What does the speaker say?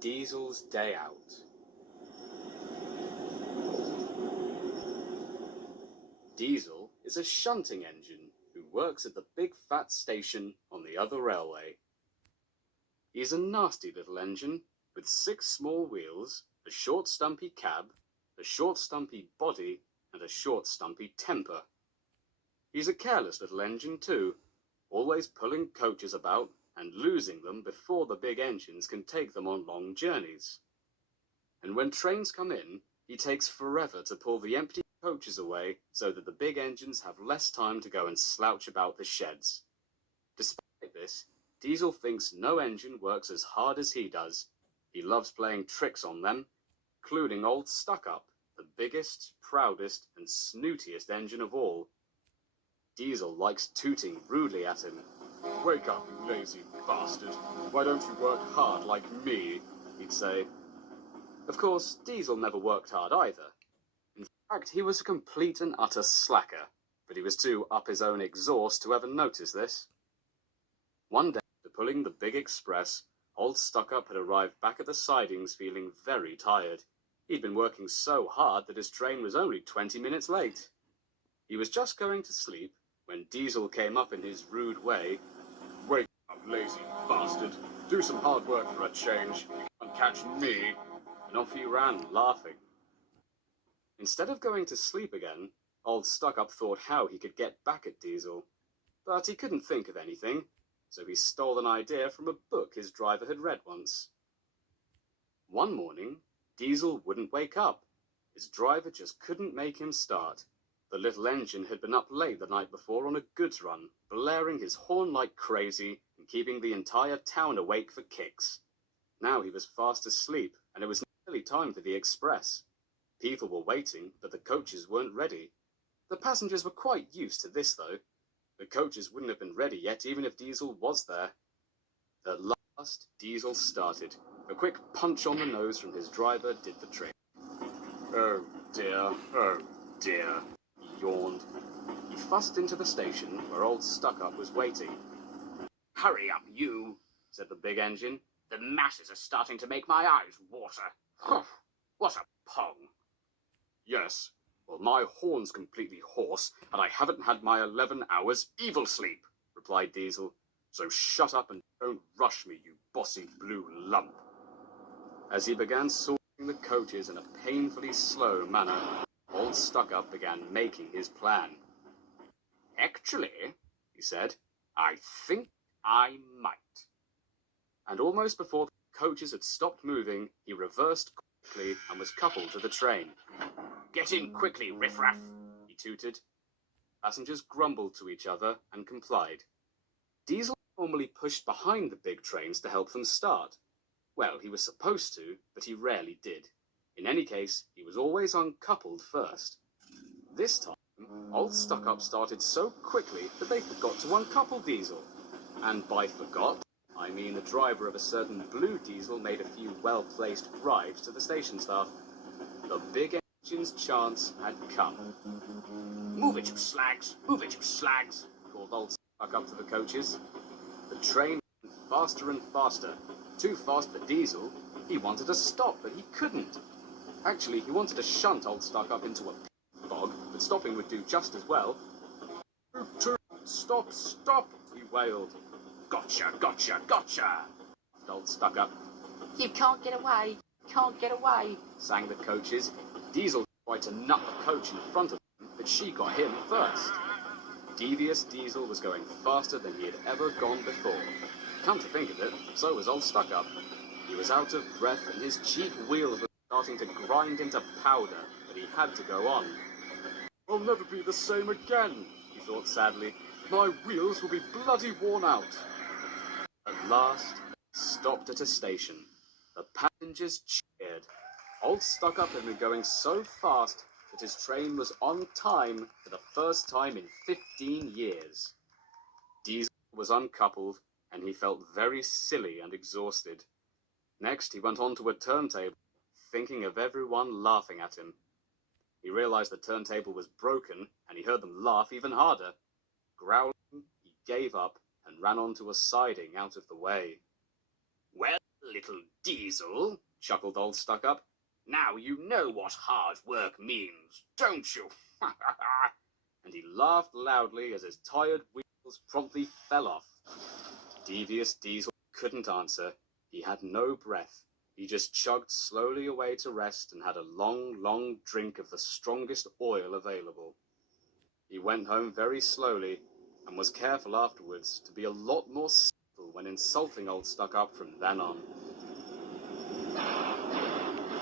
Diesel's Day Out. Diesel is a shunting engine who works at the big fat station on the other railway. He's a nasty little engine with 6 small wheels, a short stumpy cab, a short stumpy body, and a short stumpy temper. He's a careless little engine too, always pulling coaches about and losing them before the big engines can take them on long journeys. And when trains come in, he takes forever to pull the empty coaches away so that the big engines have less time to go and slouch about the sheds. Despite this, Diesel thinks no engine works as hard as he does. He loves playing tricks on them, including old Stuck-Up, the biggest, proudest, and snootiest engine of all. Diesel likes tooting rudely at him. "Wake up, you lazy bastard. Why don't you work hard like me?" he'd say. Of course, Diesel never worked hard either. In fact, he was a complete and utter slacker, but he was too up his own exhaust to ever notice this. One day, after pulling the big express, old Stuck-Up had arrived back at the sidings feeling very tired. He'd been working so hard that his train was only 20 minutes late. He was just going to sleep when Diesel came up in his rude way. "Wake up, lazy bastard. Do some hard work for a change. You can't catch me." And off he ran, laughing. Instead of going to sleep again, old Stuck-Up thought how he could get back at Diesel. But he couldn't think of anything, so he stole an idea from a book his driver had read once. One morning, Diesel wouldn't wake up. His driver just couldn't make him start. The little engine had been up late the night before on a goods run, blaring his horn like crazy and keeping the entire town awake for kicks. Now he was fast asleep, and it was nearly time for the express. People were waiting, but the coaches weren't ready. The passengers were quite used to this, though. The coaches wouldn't have been ready yet even if Diesel was there. At last, Diesel started. A quick punch on the nose from his driver did the trick. "Oh dear," he yawned. He fussed into the station where old Stuck-Up was waiting. "Hurry up, you," said the big engine. "The masses are starting to make my eyes water. What a pong." "Yes, well, my horn's completely hoarse, and I haven't had my 11 hours evil sleep," replied Diesel. "So shut up and don't rush me, you bossy blue lump." As he began sorting the coaches in a painfully slow manner, old Stuck-Up began making his plan. "Actually," he said, "I think I might." And almost before the coaches had stopped moving, he reversed quickly and was coupled to the train. "Get in quickly, riffraff," he tooted. Passengers grumbled to each other and complied. Diesel normally pushed behind the big trains to help them start. Well, he was supposed to, but he rarely did. In any case, he was always uncoupled first. This time, old Stuck-Up started so quickly that they forgot to uncouple Diesel. And by forgot, I mean the driver of a certain blue Diesel made a few well-placed bribes to the station staff. The big engine's chance had come. "Move it, you slags! Move it, you slags!" called old Stuck-Up to the coaches. The train went faster and faster. Too fast for Diesel. He wanted to stop, but he couldn't. Actually, he wanted to shunt old Stuck-Up into a bog, but stopping would do just as well. Stop, stop!" he wailed. "Gotcha, gotcha, gotcha!" old Stuck-Up. "You can't get away, can't get away," sang the coaches. Diesel tried to nut the coach in front of him, but she got him first. Devious Diesel was going faster than he had ever gone before. Come to think of it, so was old Stuck-Up. He was out of breath and his cheap wheels were starting to grind into powder, but he had to go on. "I'll never be the same again," he thought sadly. "My wheels will be bloody worn out." At last, he stopped at a station. The passengers cheered. Old Stuck-Up had been going so fast that his train was on time for the first time in 15 years. Diesel was uncoupled, and he felt very silly and exhausted. Next, he went on to a turntable, thinking of everyone laughing at him. He realized the turntable was broken, and he heard them laugh even harder. Growling, he gave up and ran onto a siding out of the way. "Well, little Diesel, chuckled Old Stuck-up. Now you know what hard work means, don't you? And he laughed loudly as his tired wheels promptly fell off. Devious Diesel couldn't answer. He had no breath. He just chugged slowly away to rest and had a long, long drink of the strongest oil available. He went home very slowly and was careful afterwards to be a lot more subtle when insulting Old Stuck-up from then on.